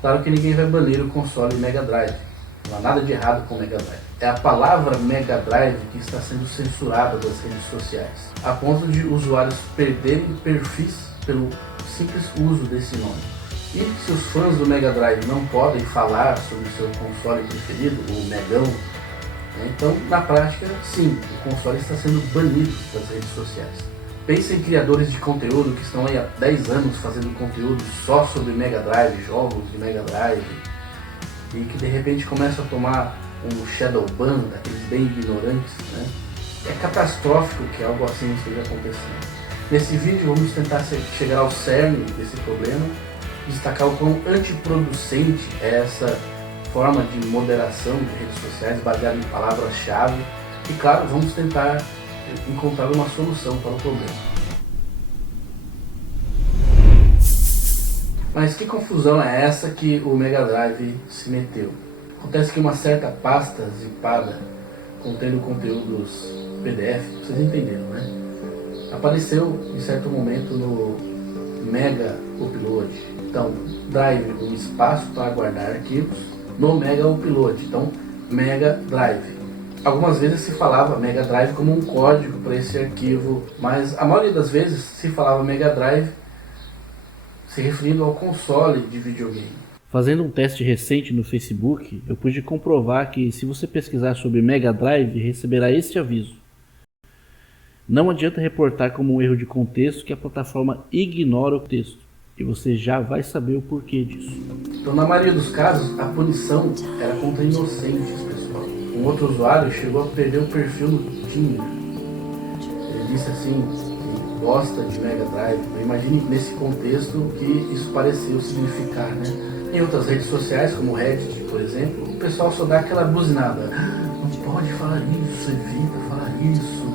Claro que ninguém vai banir o console Mega Drive. Não há nada de errado com o Mega Drive. É a palavra Mega Drive que está sendo censurada das redes sociais, a ponto de usuários perderem perfis pelo simples uso desse nome. E se os fãs do Mega Drive não podem falar sobre seu console preferido, o Megão, então na prática, sim, o console está sendo banido das redes sociais. Pensem em criadores de conteúdo que estão aí há 10 anos fazendo conteúdo só sobre Mega Drive, jogos de Mega Drive, e que de repente começam a tomar um shadow ban, daqueles bem ignorantes, né? É catastrófico que algo assim esteja acontecendo. Nesse vídeo vamos tentar chegar ao cerne desse problema, destacar o quão antiproducente é essa forma de moderação de redes sociais baseada em palavras-chave e, claro, vamos tentar encontrar uma solução para o problema. Mas que confusão é essa que o Mega Drive se meteu? Acontece que uma certa pasta zipada contendo conteúdos PDF, vocês entenderam, né? Apareceu em certo momento no Mega Upload. Então, Drive, um espaço para guardar arquivos no Mega Upload. Então, Mega Drive. Algumas vezes se falava Mega Drive como um código para esse arquivo, mas a maioria das vezes se falava Mega Drive se referindo ao console de videogame. Fazendo um teste recente no Facebook, eu pude comprovar que se você pesquisar sobre Mega Drive, receberá este aviso. Não adianta reportar como um erro de contexto que a plataforma ignora o texto, e você já vai saber o porquê disso. Então, na maioria dos casos, a punição era contra inocentes, pessoal. Um outro usuário chegou a perder o perfil no Tinder. Ele disse assim que gosta de Mega Drive. Imagine nesse contexto o que isso pareceu significar, né? Em outras redes sociais, como o Reddit, por exemplo, o pessoal só dá aquela buzinada. Não pode falar isso, evita falar isso.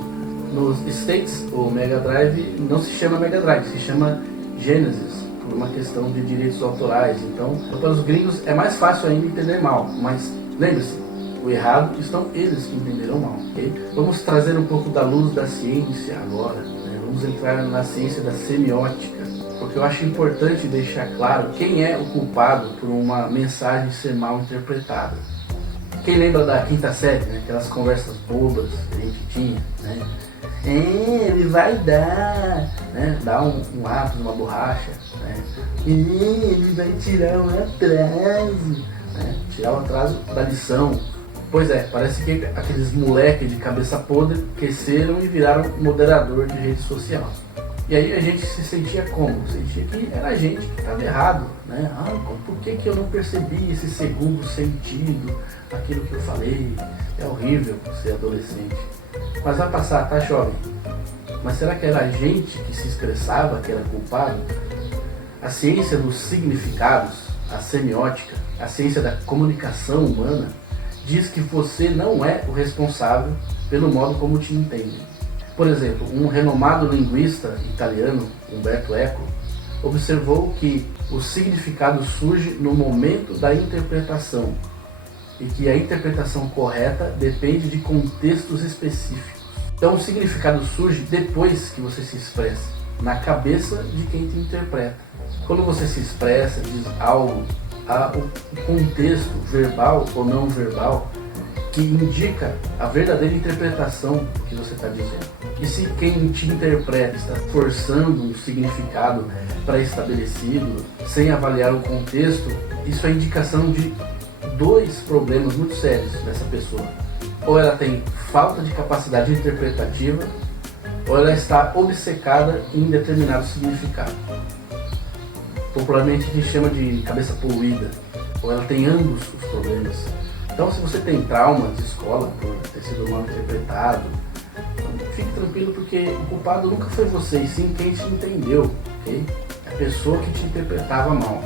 Nos States, o Mega Drive não se chama Mega Drive, se chama Genesis, por uma questão de direitos autorais. Então, para os gringos é mais fácil ainda entender mal, mas lembre-se, o errado estão eles que entenderam mal, ok? Vamos trazer um pouco da luz da ciência agora, né? Vamos entrar na ciência da semiótica, porque eu acho importante deixar claro quem é o culpado por uma mensagem ser mal interpretada. Quem lembra da quinta série, né? Aquelas conversas bobas que a gente tinha, né? Ele vai dar, né? Dar um lápis, uma borracha, né? Ele vai tirar um atraso, né? Tirar o atraso da lição. Pois é, parece que aqueles moleques de cabeça podre cresceram e viraram moderador de rede social. E aí a gente se sentia como? Sentia que era a gente que estava errado, né? Por que eu não percebi esse segundo sentido, aquilo que eu falei? É horrível ser adolescente. Mas vai passar, tá, jovem? Mas será que era a gente que se expressava, que era culpado? A ciência dos significados, a semiótica, a ciência da comunicação humana, diz que você não é o responsável pelo modo como te entendem. Por exemplo, um renomado linguista italiano, Umberto Eco, observou que o significado surge no momento da interpretação e que a interpretação correta depende de contextos específicos. Então o significado surge depois que você se expressa, na cabeça de quem te interpreta. Quando você se expressa, diz algo, há o contexto verbal ou não verbal que indica a verdadeira interpretação do que você está dizendo. E se quem te interpreta está forçando um significado pré-estabelecido, sem avaliar o contexto, isso é indicação de dois problemas muito sérios dessa pessoa. Ou ela tem falta de capacidade interpretativa, ou ela está obcecada em determinado significado. Popularmente a gente chama de cabeça poluída, ou ela tem ambos os problemas. Então, se você tem traumas de escola por ter sido mal interpretado, fique tranquilo, porque o culpado nunca foi você, e sim quem te entendeu, ok? A pessoa que te interpretava mal.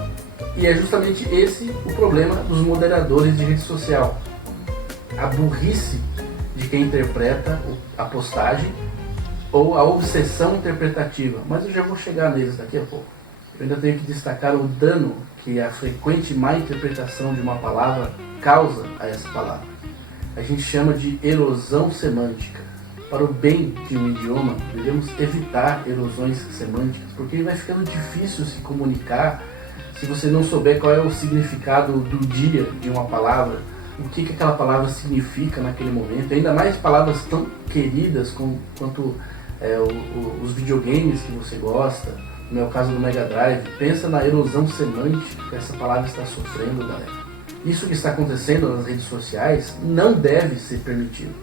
E é justamente esse o problema dos moderadores de rede social. A burrice de quem interpreta a postagem ou a obsessão interpretativa. Mas eu já vou chegar neles daqui a pouco. Eu ainda tenho que destacar o dano que a frequente má interpretação de uma palavra causa a essa palavra. A gente chama de erosão semântica. Para o bem de um idioma, devemos evitar erosões semânticas, porque vai ficando difícil se comunicar se você não souber qual é o significado do dia de uma palavra, o que aquela palavra significa naquele momento, ainda mais palavras tão queridas quanto os videogames que você gosta, no meu caso do Mega Drive, pensa na erosão semântica que essa palavra está sofrendo, galera. Isso que está acontecendo nas redes sociais não deve ser permitido,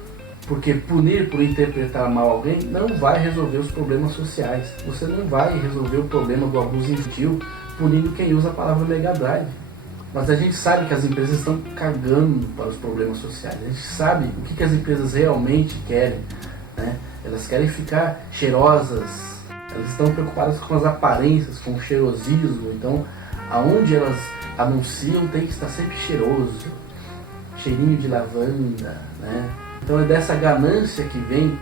porque punir por interpretar mal alguém não vai resolver os problemas sociais. Você não vai resolver o problema do abuso infantil punindo quem usa a palavra Mega Drive. Mas a gente sabe que as empresas estão cagando para os problemas sociais. A gente sabe o que as empresas realmente querem, né? Elas querem ficar cheirosas, elas estão preocupadas com as aparências, com o cheirosismo. Então, aonde elas anunciam tem que estar sempre cheiroso, cheirinho de lavanda, né? Então é dessa ganância que vem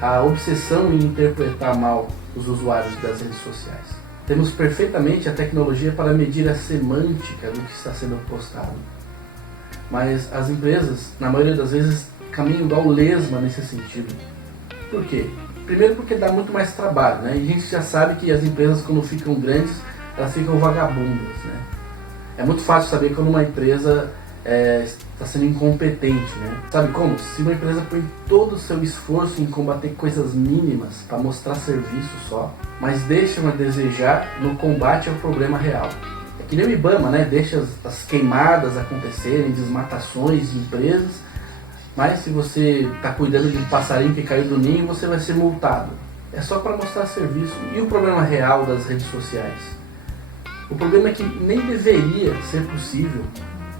a obsessão em interpretar mal os usuários das redes sociais. Temos perfeitamente a tecnologia para medir a semântica do que está sendo postado. Mas as empresas, na maioria das vezes, caminham igual lesma nesse sentido. Por quê? Primeiro porque dá muito mais trabalho, né? E a gente já sabe que as empresas, quando ficam grandes, elas ficam vagabundas, né? É muito fácil saber quando uma empresa está sendo incompetente, né? Sabe como? Se uma empresa põe todo o seu esforço em combater coisas mínimas para mostrar serviço só, mas deixam a desejar no combate ao problema real. É que nem o IBAMA, né? Deixa as queimadas acontecerem, desmatações de empresas, mas se você está cuidando de um passarinho que caiu do ninho, você vai ser multado. É só para mostrar serviço. E o problema real das redes sociais? O problema é que nem deveria ser possível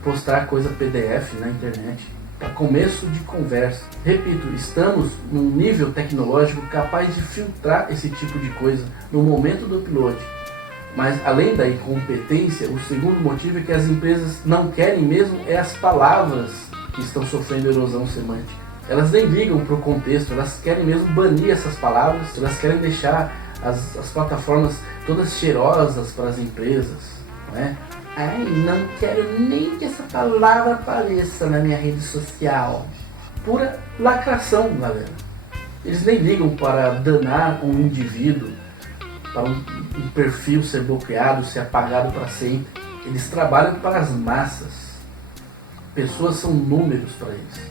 postar coisa PDF na internet para começo de conversa. Repito, estamos num nível tecnológico capaz de filtrar esse tipo de coisa no momento do upload. Mas além da incompetência, o segundo motivo é que as empresas não querem mesmo as palavras que estão sofrendo erosão semântica. Elas nem ligam para o contexto, elas querem mesmo banir essas palavras, elas querem deixar as plataformas todas cheirosas para as empresas, não é? Ai, não quero nem que essa palavra apareça na minha rede social. Pura lacração, galera. Eles nem ligam para danar um indivíduo, para um perfil ser bloqueado, ser apagado para sempre. Eles trabalham para as massas. Pessoas são números para eles.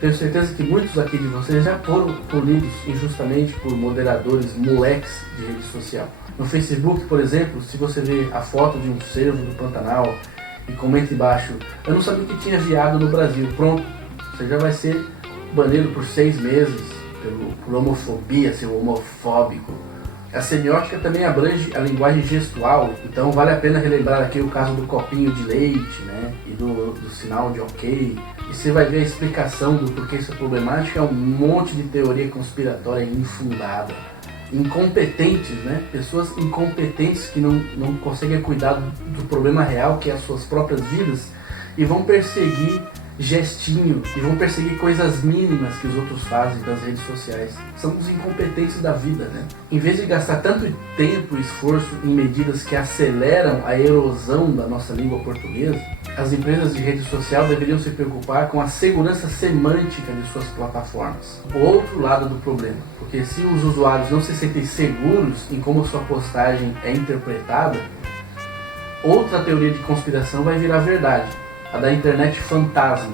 Tenho certeza que muitos aqui de vocês já foram punidos injustamente por moderadores moleques de rede social. No Facebook, por exemplo, se você vê a foto de um cervo do Pantanal e comenta embaixo: eu não sabia que tinha veado no Brasil, pronto, você já vai ser banido por 6 meses por homofobia, ser homofóbico. A semiótica também abrange a linguagem gestual, então vale a pena relembrar aqui o caso do copinho de leite, né, e do sinal de ok. E você vai ver a explicação do porquê isso é problemático, é um monte de teoria conspiratória infundada. Incompetentes, né? Pessoas incompetentes que não conseguem cuidar do problema real, que é as suas próprias vidas, e vão perseguir gestinho, e vão perseguir coisas mínimas que os outros fazem nas redes sociais. São os incompetentes da vida, né? Em vez de gastar tanto tempo e esforço em medidas que aceleram a erosão da nossa língua portuguesa, as empresas de rede social deveriam se preocupar com a segurança semântica de suas plataformas. O outro lado do problema, porque se os usuários não se sentem seguros em como sua postagem é interpretada, outra teoria de conspiração vai virar verdade, a da internet fantasma.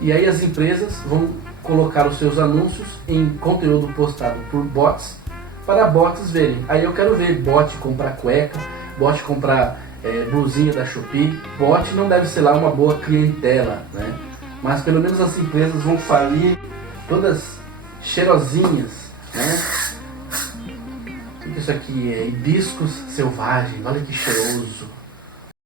E aí as empresas vão colocar os seus anúncios em conteúdo postado por bots, para bots verem. Aí eu quero ver bot comprar cueca, bot comprar blusinha da Shopee. Bot não deve ser lá uma boa clientela, né? Mas pelo menos as empresas vão falir todas cheirosinhas, né? O que isso aqui é? Hibiscos selvagens, olha que cheiroso.